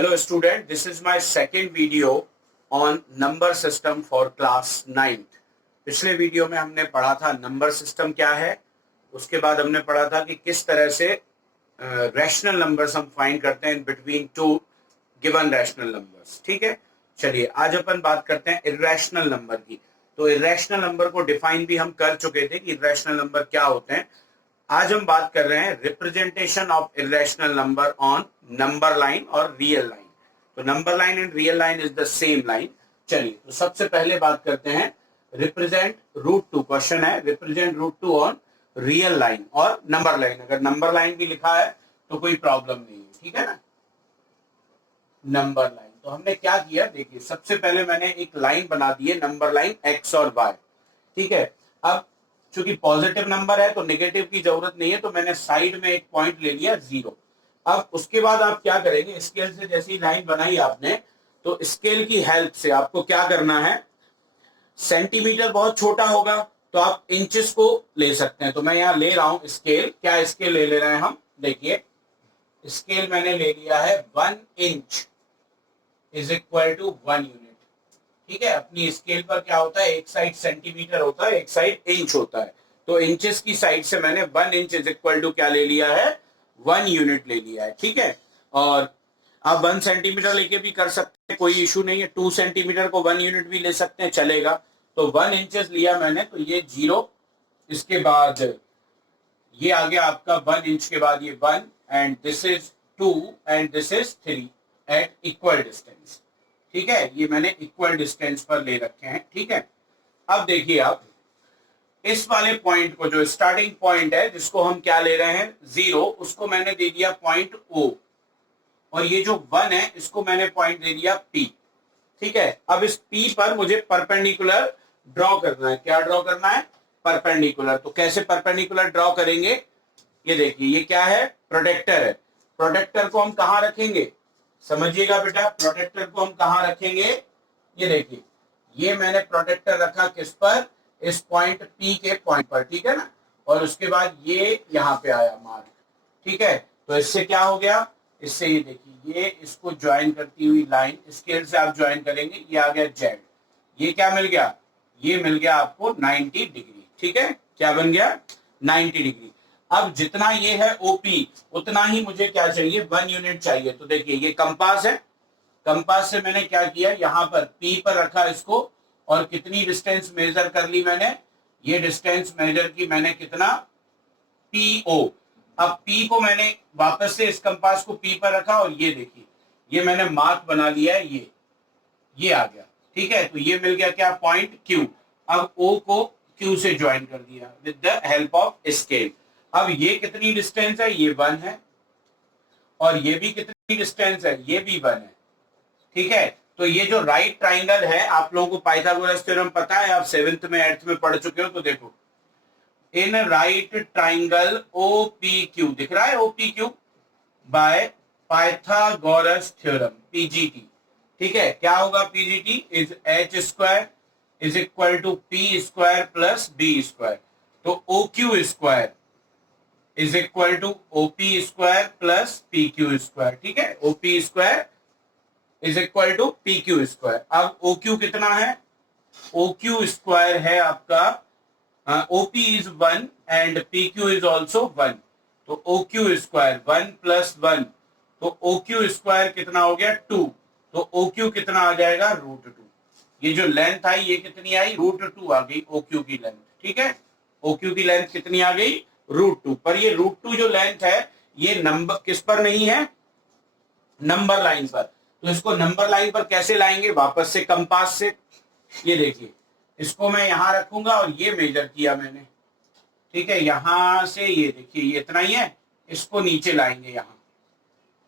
Hello student, this is my second video on number system for class 9th. पिछले video में हमने पढ़ा था नंबर सिस्टम क्या है, उसके बाद हमने पढ़ा था कि किस तरह से रैशनल नंबर्स हम फाइंड करते हैं in between two given rational numbers. ठीक है, चलिए आज अपन बात करते हैं इर्रेशनल नंबर की। तो इर्रेशनल नंबर को डिफाइन भी हम कर चुके थे कि इर्रेशनल नंबर क्या होते हैं। आज हम बात कर रहे हैं representation of irrational number on number line और रियल लाइन। तो number line and real line is the same line. चलिए तो सबसे पहले बात करते हैं रिप्रेजेंट रूट टू। क्वेश्चन है represent root two on real line और नंबर लाइन। अगर नंबर लाइन भी लिखा है तो कोई प्रॉब्लम नहीं है, ठीक है ना। नंबर लाइन तो हमने क्या किया, देखिए सबसे पहले मैंने एक लाइन बना दी है नंबर लाइन एक्स और वाई। ठीक है, अब चूंकि पॉजिटिव नंबर है तो नेगेटिव की जरूरत नहीं है, तो मैंने साइड में एक पॉइंट ले लिया 0। अब उसके बाद आप क्या करेंगे, स्केल से जैसी लाइन बनाई आपने तो स्केल की हेल्प से आपको क्या करना है, सेंटीमीटर बहुत छोटा होगा तो आप इंचेस को ले सकते हैं। तो मैं यहाँ ले रहा हूं स्केल। क्या स्केल ले रहे हैं हम, देखिए स्केल मैंने ले लिया है 1 inch is equal to 1 unit. ठीक है, अपनी स्केल पर क्या होता है, एक साइड सेंटीमीटर होता है, एक साइड इंच होता है। तो इंचेस की साइड से मैंने 1 इंच इज इक्वल टू क्या ले लिया है, 1 यूनिट ले लिया है। ठीक है, और आप 1 सेंटीमीटर लेके भी कर सकते हैं, कोई इशू नहीं है। 2 सेंटीमीटर को 1 यूनिट भी ले सकते हैं, चलेगा। तो 1 इंचेस लिया मैंने, तो ये 0, इसके बाद ये आ गया आपका 1 इंच के बाद ये 1 and this is 2 and this is 3 at equal distance. ठीक है, ये मैंने इक्वल डिस्टेंस पर ले रखे हैं। ठीक है, अब देखिए आप इस वाले पॉइंट को, जो स्टार्टिंग पॉइंट है जिसको हम क्या ले रहे हैं 0, उसको मैंने दे दिया पॉइंट O, और ये जो 1 है इसको मैंने पॉइंट दे दिया P। ठीक है, अब इस P पर मुझे परपेंडिकुलर ड्रॉ करना है। क्या ड्रॉ करना है, परपेंडिकुलर। तो कैसे परपेंडिकुलर ड्रॉ करेंगे, ये देखिए ये क्या है, प्रोटेक्टर है। प्रोटेक्टर को हम कहां रखेंगे, समझिएगा बेटा, प्रोटेक्टर को हम कहां रखेंगे, ये देखिए ये मैंने प्रोटेक्टर रखा किस पर, इस पॉइंट P के पॉइंट पर। ठीक है ना, और उसके बाद ये यहां पे आया मार्क। ठीक है, तो इससे क्या हो गया, इससे ये देखिए ये इसको ज्वाइन करती हुई लाइन स्केल से आप ज्वाइन करेंगे, ये आ गया Z। ये क्या मिल गया, ये मिल गया आपको 90 डिग्री। ठीक है, क्या बन गया 90 डिग्री। अब जितना ये है OP उतना ही मुझे क्या चाहिए, 1 यूनिट चाहिए। तो देखिए ये कंपास है, कंपास से मैंने क्या किया, यहां पर P पर रखा इसको, और कितनी डिस्टेंस मेजर कर ली मैंने, ये डिस्टेंस मेजर की मैंने कितना, PO। अब P को मैंने वापस से इस कंपास को P पर रखा, और ये देखिए ये मैंने मार्क बना लिया है, ये आ गया। ठीक है, तो ये मिल गया क्या, पॉइंट Q। अब O को Q से ज्वाइन कर दिया with the help of scale. अब ये कितनी डिस्टेंस है, ये 1 है, और ये भी कितनी डिस्टेंस है, ये भी 1 है। ठीक है, तो ये जो राइट ट्राइंगल है, आप लोगों को पाइथागोरस थ्योरम पता है, आप 7th में 8th में पढ़ चुके हो। तो देखो इन राइट ट्राइंगल OPQ, दिख रहा है OPQ by Pythagoras theorem PGT। ठीक है, क्या होगा PGT is H square is equal to P square plus B square. तो OQ square is equal to OP square plus PQ square. ठीक है, OP square is equal to PQ square. अब OQ कितना है, OQ स्क्वायर है आपका, OP is 1 and PQ is also 1। तो OQ square 1 plus 1, तो OQ स्क्वायर कितना हो गया 2। तो OQ कितना आ जाएगा, √2। ये जो लेंथ आई ये कितनी आई, √2 आ गई OQ की लेंथ। ठीक है, OQ की लेंथ कितनी आ गई, √2। पर ये √2 जो लेंथ है ये नंबर किस पर नहीं है, नंबर लाइन पर। तो इसको नंबर लाइन पर कैसे लाएंगे, वापस से कंपास से। ये देखिए इसको मैं यहां रखूंगा, और ये मेजर किया मैंने। ठीक है, यहां से ये देखिए ये इतना ही है, इसको नीचे लाएंगे,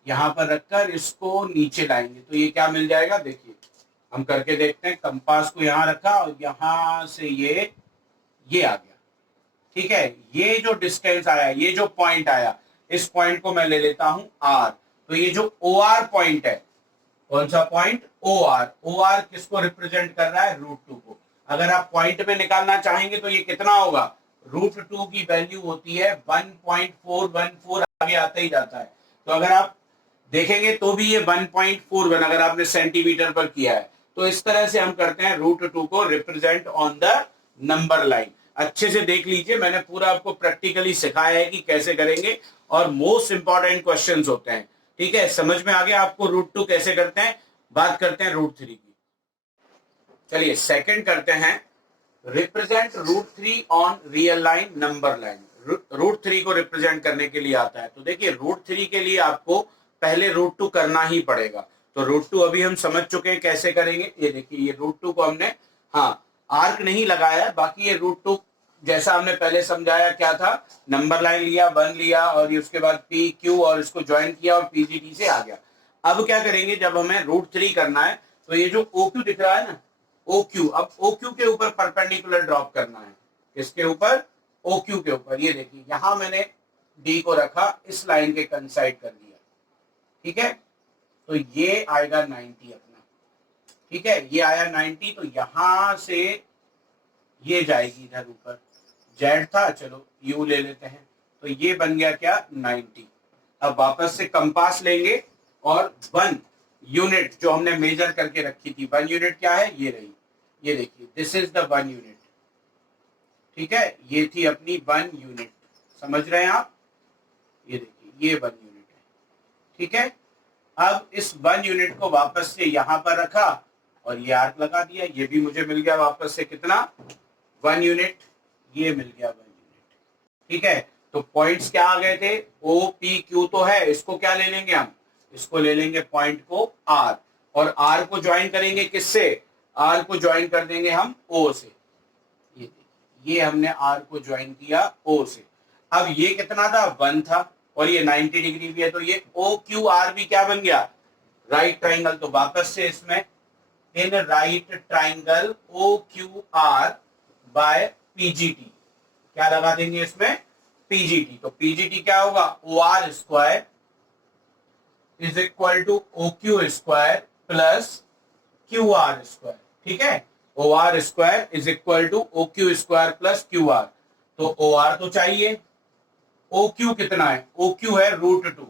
यहां पर रखकर इसको नीचे लाएंगे, तो ये क्या मिल जाएगा, देखिए हम करके देखते हैं। कंपास को यहां रखा और यहां से ये आ गया। ठीक है, ये जो डिस्टेंस आया, ये जो पॉइंट आया, इस पॉइंट को मैं ले लेता हूं R। तो ये जो OR पॉइंट है, कौन सा पॉइंट, OR किसको रिप्रेजेंट कर रहा है, √2 को। अगर आप पॉइंट में निकालना चाहेंगे तो ये कितना होगा, √2 की वैल्यू होती है 1.414, आगे आता ही जाता है। तो अगर आप देखेंगे तो भी ये 1.41 अगर आपने सेंटीमीटर पर किया है। तो इस तरह से हम करते हैं √2 को represent on the number line. अच्छे से देख लीजिए, मैंने पूरा आपको प्रैक्टिकली सिखाया है कि कैसे करेंगे, और मोस्ट इंपॉर्टेंट क्वेश्चंस होते हैं। ठीक है, समझ में आ गया आपको √2 कैसे करते हैं। बात करते हैं √3 की। चलिए सेकंड करते हैं, represent √3 on real line number line. √3 को रिप्रेजेंट करने के लिए आता है, तो देखिए √3 के लिए आपको पहले √2 करना ही पड़ेगा। तो √2 अभी हम समझ चुके हैं कैसे करेंगे। ये देखिए, ये √2 को हमने, हाँ, आर्क नहीं लगाया है, बाकी ये √2 जैसा हमने पहले समझाया क्या था, नंबर लाइन लिया, 1 लिया, और ये उसके बाद पी क्यू और इसको ज्वाइन किया और पीजीटी से आ गया। अब क्या करेंगे, जब हमें √3 करना है तो ये जो OQ दिख रहा है ना, OQ, अब OQ के ऊपर परपेंडिकुलर ड्रॉप करना है। किसके ऊपर? OQ के ऊपर। ये देखिए यहां मैंने D को रखा, इस लाइन के कंसाइड कर दिया। ठीक है, तो ये आएगा 90 अपना। ठीक है, ये आया 90, तो यहां से ये जाएगी इधर ऊपर। Z था, चलो U ले लेते हैं, तो ये बन गया क्या, 90। अब वापस से कंपास लेंगे और 1 यूनिट जो हमने मेजर करके रखी थी, 1 यूनिट क्या है, ये रही, ये देखिए, दिस इज द 1 यूनिट। ठीक है, ये थी अपनी 1 यूनिट, समझ रहे हैं आप। ये देखिए ये 1 यूनिट है। ठीक है, अब इस 1 यूनिट को वापस से यहां पर रखा और ये आर्क लगा दिया, ये भी मुझे मिल गया वापस से कितना, 1 यूनिट, ये मिल गया 1 यूनिट। ठीक है, तो पॉइंट्स क्या आ गए थे, ओ पी क्यू तो है, इसको क्या ले लेंगे हम, इसको ले लेंगे पॉइंट को आर, और आर को ज्वाइन करेंगे किससे, आर को ज्वाइन कर देंगे हम ओ से। ये देखिए, ये हमने आर को ज्वाइन किया ओ से। अब ये कितना था, 1 था, और ये 90 डिग्री भी है, तो ये ओ क्यू आर भी क्या बन गया, राइट ट्राइंगल। तो वापस से इसमें in right triangle O Q R by PGT, क्या लगा देंगे इसमें, पीजीटी। तो पीजीटी क्या होगा, O R square is equal to O Q square plus Q R square. ठीक है, O R square is equal to O Q square plus Q R. तो ओ आर तो चाहिए, ओ क्यू कितना है, ओ क्यू है √2,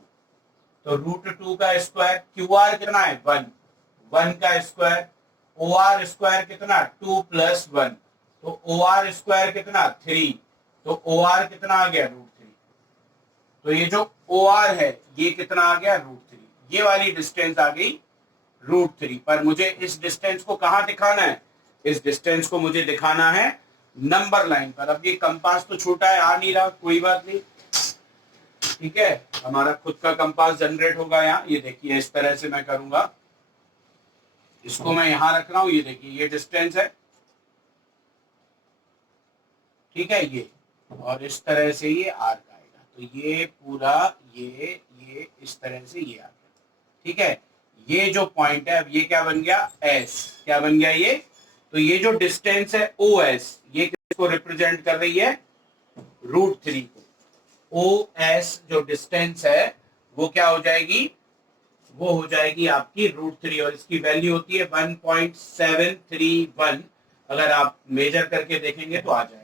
तो √2 का स्क्वायर, क्यू आर कितना है 1, 1 का स्क्वायर, ओ आर स्क्वायर कितना 2 + 1, तो ओ आर स्क्वायर कितना 3, तो ओ आर कितना आ गया √3। तो ये जो ओ आर है ये कितना आ गया √3, ये वाली डिस्टेंस आ गई √3। पर मुझे इस डिस्टेंस को कहां दिखाना है, इस डिस्टेंस को मुझे दिखाना है नंबर लाइन पर। अब ये कंपास तो छोटा है, आ नहीं रहा, कोई बात नहीं। ठीक है, हमारा खुद का कंपास जनरेट होगा यहाँ। ये देखिए इस तरह से मैं करूंगा, इसको मैं यहां रख रहा हूं, ये देखिए ये डिस्टेंस है। ठीक है, ये, और इस तरह से ये आर्क आएगा, तो ये पूरा ये इस तरह से ये आ गया। ठीक है, ये जो पॉइंट है, अब ये क्या बन गया, एस, क्या बन गया ये, तो ये जो डिस्टेंस है ओ एस, ये किसको रिप्रेजेंट कर रही है, √3 को। ओ एस जो डिस्टेंस है वो क्या हो जाएगी, वो हो जाएगी आपकी √3, और इसकी वैल्यू होती है 1.731। अगर आप मेजर करके देखेंगे तो आ जाएगा।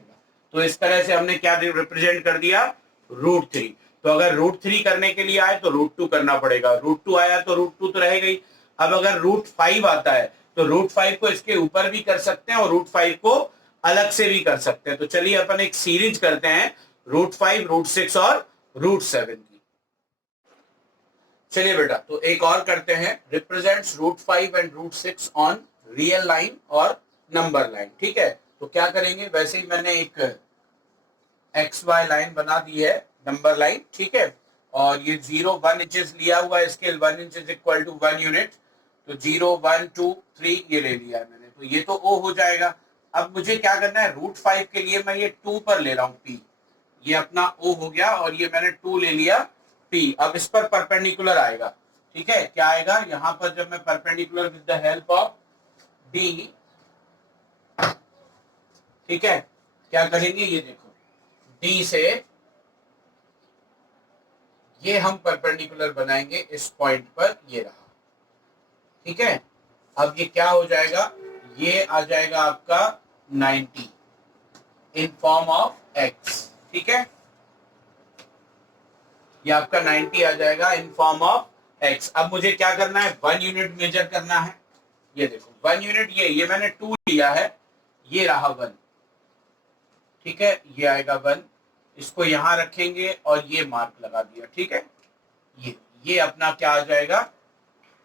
तो इस तरह से हमने क्या रिप्रेजेंट कर दिया, √3। तो अगर √3 करने के लिए आए तो √2 करना पड़ेगा, √2 आया तो √2 तो रह गई। अब अगर √5 आता है तो √5 को इसके ऊपर भी कर सकते हैं और √5 को अलग से भी कर सकते हैं। तो चलिए अपन एक सीरीज करते हैं √5, √6 और √7 की। चलिए बेटा, तो एक और करते हैं, represents √5 and √6 on real line और नंबर लाइन। ठीक है, तो क्या करेंगे, वैसे ही मैंने एक XY लाइन बना दी है, नंबर लाइन। ठीक है, और ये 0 1 इंचेस लिया हुआ है, scale 1 inch is equal to 1 unit. तो 0 1 2 3 ये ले लिया है मैंने, तो ये तो O हो जाएगा। अब मुझे क्या करना है, √5 के लिए मैं ये 2 पर ले रहा हूँ P, ये अपना O हो गया, और ये मैंने 2 ले लिया P। अब इस पर परपेंडिकुलर आएगा। ठीक है, क्या आएगा, यहां पर जब मैं perpendicular with the help of D, ठीक है, क्या करेंगे, ये देखो D से ये हम परपेंडिकुलर बनाएंगे इस पॉइंट पर, ये रहा। ठीक है, अब ये क्या हो जाएगा, ये आ जाएगा आपका 90 इन फॉर्म ऑफ X। ठीक है, ये आपका 90 आ जाएगा इन फॉर्म ऑफ x। अब मुझे क्या करना है, 1 यूनिट मेजर करना है। ये देखो 1 यूनिट, ये मैंने 2 लिया है, ये रहा 1, ठीक है, ये आएगा 1। इसको यहां रखेंगे और ये मार्क लगा दिया, ठीक है। ये अपना क्या आ जाएगा,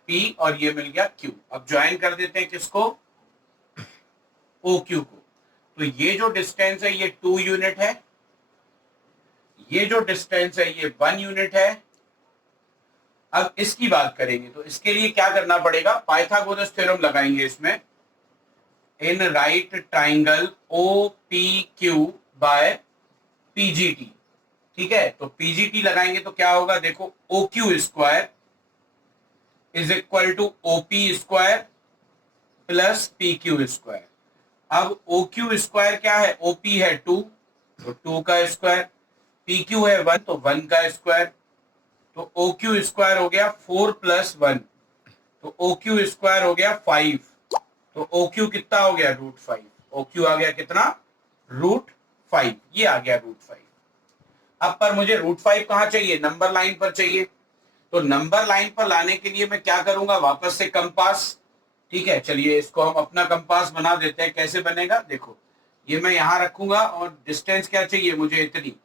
P, और ये मिल गया Q। अब ज्वाइन कर देते हैं किसको, OQ को। तो ये जो डिस्टेंस है ये 2 यूनिट है, ये जो डिस्टेंस है ये 1 यूनिट है। अब इसकी बात करेंगे तो इसके लिए क्या करना पड़ेगा, पाइथागोरस थ्योरम लगाएंगे इसमें। In right triangle OPQ by PGT, ठीक है। तो PGT लगाएंगे तो क्या होगा, देखो OQ square is equal to OP square plus PQ square. अब OQ स्क्वायर क्या है, OP है 2 तो 2 का स्क्वायर, PQ है 1 तो 1 का स्क्वायर। तो OQ स्क्वायर हो गया 4 प्लस 1, तो OQ स्क्वायर हो गया 5। तो OQ कितना हो गया, √5। OQ आ गया कितना, √5, ये आ गया √5। अब पर मुझे √5 कहां चाहिए, नंबर लाइन पर चाहिए। तो नंबर लाइन पर लाने के लिए मैं क्या करूंगा, वापस से कंपास, ठीक है। चलिए इसको हम अपना कंपास बना देते हैं। कैसे बनेगा, देखो ये मैं यहां रखूंगा और डिस्टेंस क्या चाहिए मुझे, इतनी,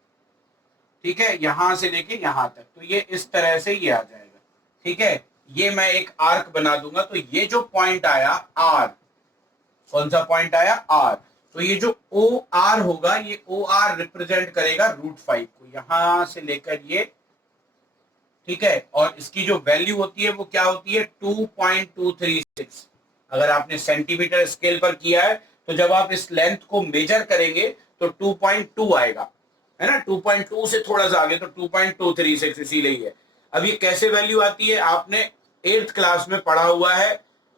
ठीक है, यहां से लेके यहां तक। तो ये इस तरह से ये आ जाएगा, ठीक है। ये मैं एक आर्क बना दूंगा। तो ये जो पॉइंट आया R, कौन सा पॉइंट आया, R। तो ये जो OR होगा, ये OR रिप्रेजेंट करेगा √5 को, यहां से लेकर ये, ठीक है। और इसकी जो वैल्यू होती है वो क्या होती है, 2.236। अगर आपने सेंटीमीटर स्केल पर किया है तो जब आप इस लेंथ को मेजर करेंगे तो 2.2 आएगा, है ना। 2.2 से थोड़ा सा आगे तो 2.236 इसीलिए है। अब ये कैसे वैल्यू आती है, आपने 8th क्लास में पढ़ा हुआ है,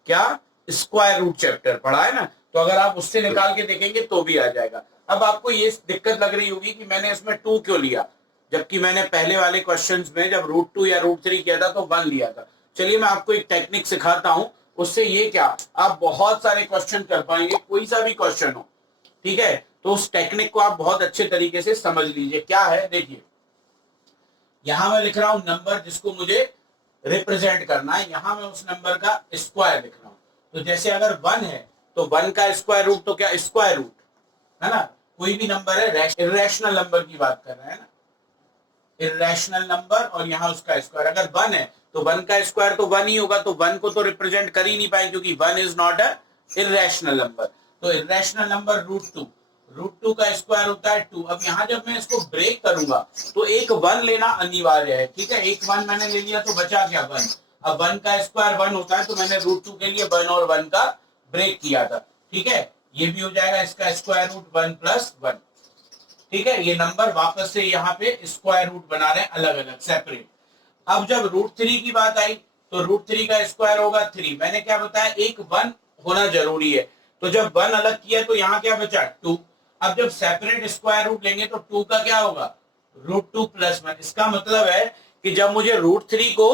क्या, स्क्वायर रूट चैप्टर पढ़ा है ना। तो अगर आप उससे निकाल के देखेंगे तो भी आ जाएगा। अब आपको ये दिक्कत लग रही होगी कि मैंने इसमें 2 क्यों लिया, जबकि मैंने पहले वाले क्वेश्चंस में जब √2 या √3 किया था तो 1 लिया था। चलिए मैं आपको एक टेक्निक सिखाता हूं, उससे ये क्या, आप बहुत सारे क्वेश्चन कर पाएंगे, कोई सा भी क्वेश्चन हो, ठीक है। तो उस टेक्निक को आप बहुत अच्छे तरीके से समझ लीजिए। क्या है, देखिए यहां मैं लिख रहा हूं नंबर जिसको मुझे रिप्रेजेंट करना है, यहां मैं उस नंबर का स्क्वायर लिख रहा हूं। तो जैसे अगर 1 है तो 1 का स्क्वायर रूट, तो क्या स्क्वायर रूट, है ना। कोई भी नंबर है, इरेशनल नंबर की बात कर रहे हैं ना, इरेशनल नंबर, और यहाँ उसका स्क्वायर। अगर 1 है तो 1 का स्क्वायर तो 1 ही होगा, तो 1 को तो रिप्रेजेंट कर ही नहीं पाए क्योंकि 1 is not a irrational number. तो इरेशनल नंबर √2 का स्क्वायर होता है 2। अब यहाँ जब मैं इसको ब्रेक करूंगा तो एक 1 लेना अनिवार्य है, ठीक है। एक 1 मैंने ले लिया तो बचा क्या, 1। अब 1 का स्क्वायर 1 होता है, तो मैंने √2 के लिए 1 और 1 का ब्रेक किया था, ठीक है। ये भी हो जाएगा इसका स्क्वायर रूट 1 प्लस 1, ठीक है। ये नंबर वापस से यहाँ पे स्क्वायर रूट बना रहे हैं, अलग अलग सेपरेट। अब जब √3 की बात आई तो √3 का स्क्वायर होगा 3। मैंने क्या बताया, एक 1 होना जरूरी है। तो जब 1 अलग किया तो यहाँ क्या बचा, 2। अब जब सेपरेट स्क्वायर रूट लेंगे तो 2 का क्या होगा, √2 प्लस 1। इसका मतलब है कि जब मुझे √3 को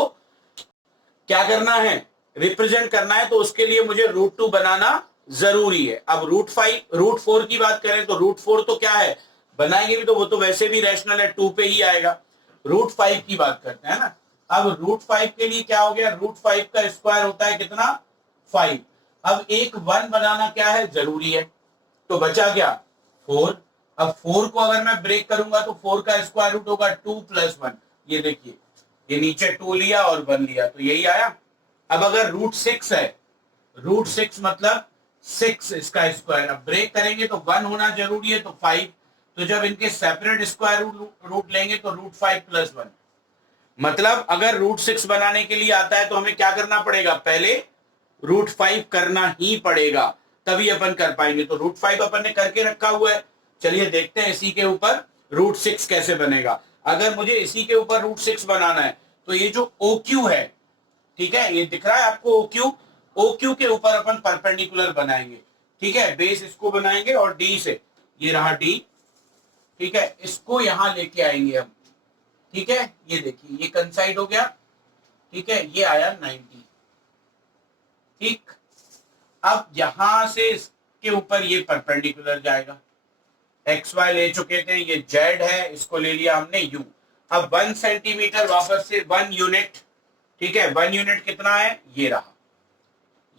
क्या करना है, रिप्रेजेंट करना है, तो उसके लिए मुझे √2 बनाना जरूरी है। अब √4 की बात करें तो √4 तो क्या है, बनाएंगे भी तो वो तो वैसे भी रैशनल है, 2 पे ही आएगा। √5 की बात करते हैं ना। अब √5 के लिए क्या हो गया, √5 का स्क्वायर होता है कितना, 5। अब एक 1 बनाना क्या है, जरूरी है, तो बचा क्या, 4। अब 4 को अगर मैं ब्रेक करूंगा तो 4 का स्क्वायर रूट होगा 2 प्लस 1। ये देखिए, ये नीचे 2 लिया और 1 लिया तो यही आया। अब अगर √6 है, √6 मतलब 6 इसका स्क्वायर, अब ब्रेक करेंगे तो 1 होना जरूरी है, तो 5। तो जब इनके सेपरेट स्क्वायर रूट लेंगे तो √5 प्लस 1। मतलब अगर √6 बनाने के लिए आता है तो हमें क्या करना पड़ेगा, पहले √5 करना ही पड़ेगा, तभी अपन कर पाएंगे। तो √5 अपन ने करके रखा हुआ है। चलिए देखते हैं इसी के ऊपर √6 कैसे बनेगा। अगर मुझे इसी के ऊपर √6 बनाना है तो ये जो OQ है, ठीक है, ये दिख रहा है आपको OQ के ऊपर अपन परपेंडिकुलर बनाएंगे, ठीक है। बेस इसको बनाएंगे और D से, ये रहा D, ठीक है, इसको यहां लेके आएंगे हम, ठीक है। ये देखिए ये कंसाइड हो गया, ठीक है, ये आया 90, ठीक। अब यहां से इसके ऊपर ये परपेंडिकुलर जाएगा। XY ले चुके थे, ये Z है, इसको ले लिया हमने U। अब 1 सेंटीमीटर वापस से 1 यूनिट, ठीक है, 1 यूनिट कितना है, ये रहा,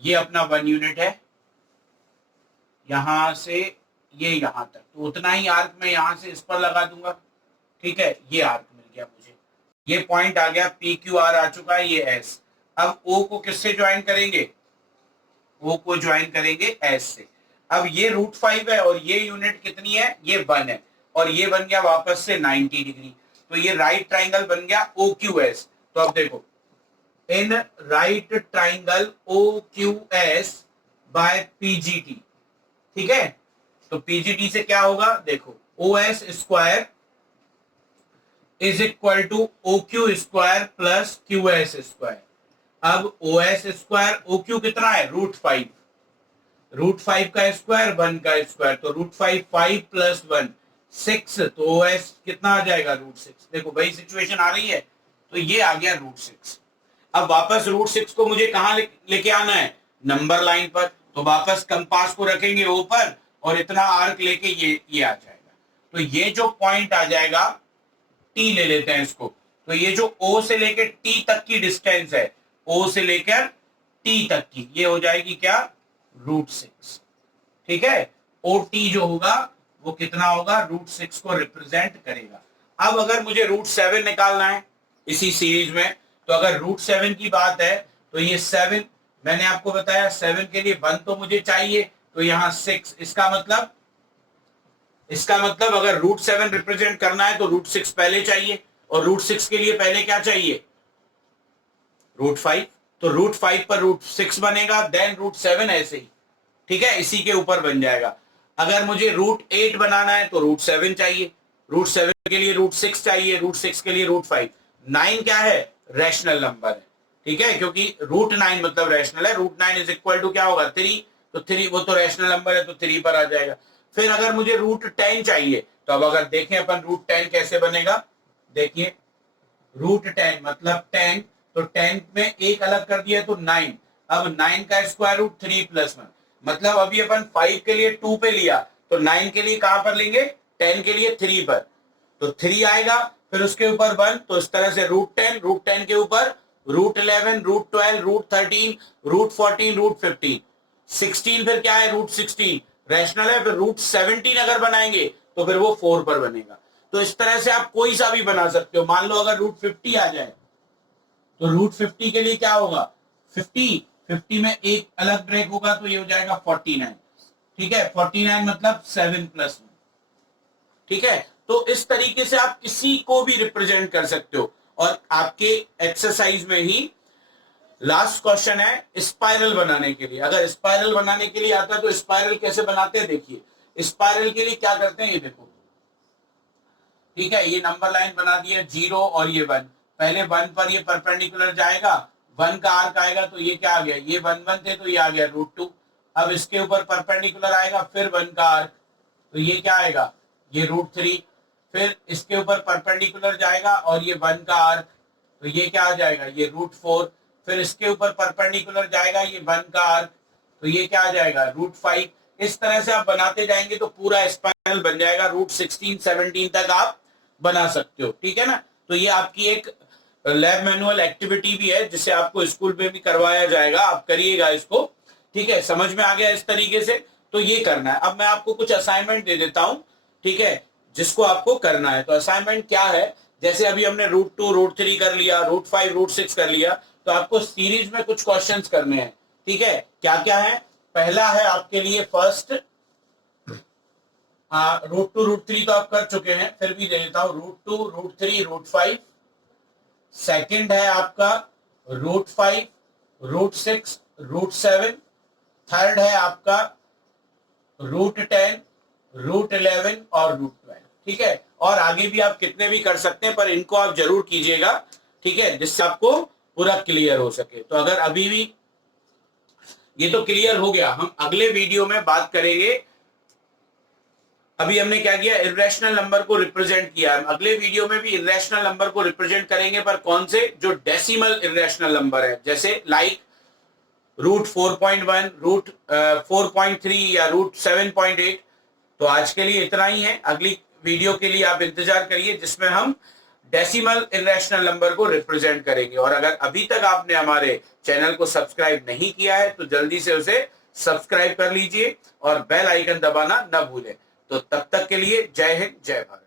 ये अपना 1 यूनिट है, यहां से ये यहां तक, तो उतना ही आर्क मैं यहां से इस पर लगा दूंगा। ठीक है, ये आर्क मिल गया मुझे, ये पॉइंट आ गया, पी क्यू आर आ चुका है, ये एस। अब ओ को किससे ज्वाइन करेंगे, ओ को ज्वाइन करेंगे एस से। अब ये √5 है और ये यूनिट कितनी है, ये 1 है, और ये बन गया वापस से 90 डिग्री, तो ये राइट ट्राइंगल बन गया ओ क्यू एस। तो अब देखो, in right triangle O Q S by PGT, ठीक है, तो पीजीटी से क्या होगा, देखो O S square is equal to O Q square plus Q S square. अब O S square, O Q कितना है, √5, √5 का स्क्वायर 1 का स्क्वायर, तो √5 5 प्लस 1 6, तो ओ एस कितना आ जाएगा, √6। देखो वही सिचुएशन आ रही है, तो ये आ गया √6। अब वापस √6 को मुझे कहां लेके आना है, नंबर लाइन पर, तो वापस कंपास को रखेंगे ओ पर और इतना आर्क लेके ये आ जाएगा। तो ये जो पॉइंट आ जाएगा, टी ले लेते हैं इसको, तो ये जो ओ से लेकर टी तक की डिस्टेंस है, ओ से लेकर टी तक की, ये हो जाएगी क्या, √6। ठीक है, ओ टी जो होगा वो कितना होगा, √6 को रिप्रेजेंट करेगा। अब अगर मुझे √7 निकालना है इसी सीरीज में, तो अगर √7 की बात है तो ये 7, मैंने आपको बताया 7 के लिए 1 तो मुझे चाहिए, तो यहां 6, इसका मतलब अगर √7 रिप्रेजेंट करना है तो √6 पहले चाहिए, और √6 के लिए पहले क्या चाहिए, √5, तो √5 पर √6 बनेगा, देन √7 ऐसे ही, ठीक है, इसी के ऊपर बन जाएगा। अगर मुझे √8 बनाना है तो √7 चाहिए, √7 के लिए √6 चाहिए, √6 के लिए √5। 9 क्या है, रैशनल नंबर है, ठीक है, क्योंकि √9 मतलब रैशनल है, √9 इज इक्वल टू क्या होगा, 3, तो 3 वो तो रैशनल नंबर है, तो 3 पर आ जाएगा। फिर अगर मुझे √10 चाहिए, तो अब अगर देखें अपन √10 कैसे बनेगा, देखिए √10 मतलब 10, तो 10 में एक अलग कर दिया तो 9, अब 9 का स्क्वायर रूट 3 प्लस 1, मतलब अभी अपन 5 के लिए 2 पे लिया, तो 9 के लिए कहां पर लेंगे, 10 के लिए 3 पर, तो 3 आएगा, फिर उसके ऊपर 1, तो इस तरह से √10 के ऊपर √11, √12, √13, √14, √15, 16 फिर क्या है, √16 रैशनल है, फिर √17 अगर बनाएंगे तो फिर वो 4 पर बनेगा। तो इस तरह से आप कोई सा भी बना सकते हो। मान लो अगर √50 आ जाए, तो √50 के लिए क्या होगा, 50 में एक अलग ब्रेक होगा, तो ये हो जाएगा 49, ठीक है, 49 मतलब 7 प्लस 1, ठीक है। तो इस तरीके से आप किसी को भी रिप्रेजेंट कर सकते हो। और आपके एक्सरसाइज में ही लास्ट क्वेश्चन है स्पाइरल बनाने के लिए। अगर स्पाइरल बनाने के लिए आता है तो स्पाइरल कैसे बनाते हैं, देखिए स्पाइरल के लिए क्या करते हैं, ये देखो, ठीक है, ये नंबर लाइन बना दिया 0 और ये 1, पहले 1 पर ये परपेंडिकुलर जाएगा, 1 का आर्क आएगा, तो ये क्या आ गया, ये 1 1 थे तो ये आ गया √2, अब इसके ऊपर परपेंडिकुलर आएगा, फिर 1 का आर्क, तो ये क्या आएगा, ये √3, फिर इसके ऊपर परपेंडिकुलर जाएगा और ये 1 का आर्क, तो ये क्या आ जाएगा, ये √4, फिर इसके ऊपर परपेंडिकुलर जाएगा, ये 1 का आर्क, तो ये क्या आ जाएगा, √5। इस तरह से आप बनाते जाएंगे तो पूरा स्पाइरल बन जाएगा, √16 17 तक आप बना सकते हो, ठीक है ना। तो ये आपकी एक लैब मैनुअल एक्टिविटी भी है, जिसे आपको स्कूल में भी करवाया जाएगा, आप करिएगा इसको, ठीक है, समझ में आ गया इस तरीके से। तो ये करना है। अब मैं आपको कुछ असाइनमेंट दे देता हूं, ठीक है, जिसको आपको करना है। तो असाइनमेंट क्या है, जैसे अभी हमने √2 √3 कर लिया, √5 √6 कर लिया, तो आपको सीरीज में कुछ क्वेश्चंस करने हैं, ठीक है। क्या क्या है, पहला है आपके लिए फर्स्ट, √2 √3 तो आप कर चुके हैं, फिर भी दे देता हूं, √2 √3 √5। सेकंड है आपका √5 √6 √7। थर्ड है आपका √10 √11 और √12, ठीक है। और आगे भी आप कितने भी कर सकते हैं, पर इनको आप जरूर कीजिएगा, ठीक है, जिससे आपको पूरा क्लियर हो सके। तो अगर अभी भी ये तो क्लियर हो गया, हम अगले वीडियो में बात करेंगे। अभी हमने क्या किया, इर्रेशनल नंबर को रिप्रेजेंट किया, हम अगले वीडियो में भी इर्रेशनल नंबर को रिप्रेजेंट करेंगे, पर कौन से, जो डेसिमल इर्रेशनल नंबर है, जैसे लाइक √4.1 √4.3 या √7.8। तो आज के लिए इतना ही है, अगली वीडियो के लिए आप इंतजार करिए, जिसमें हम डेसिमल इरेशनल नंबर को रिप्रेजेंट करेंगे। और अगर अभी तक आपने हमारे चैनल को सब्सक्राइब नहीं किया है तो जल्दी से उसे सब्सक्राइब कर लीजिए और बेल आइकन दबाना न भूलें। तो तब तक के लिए जय हिंद, जय भारत।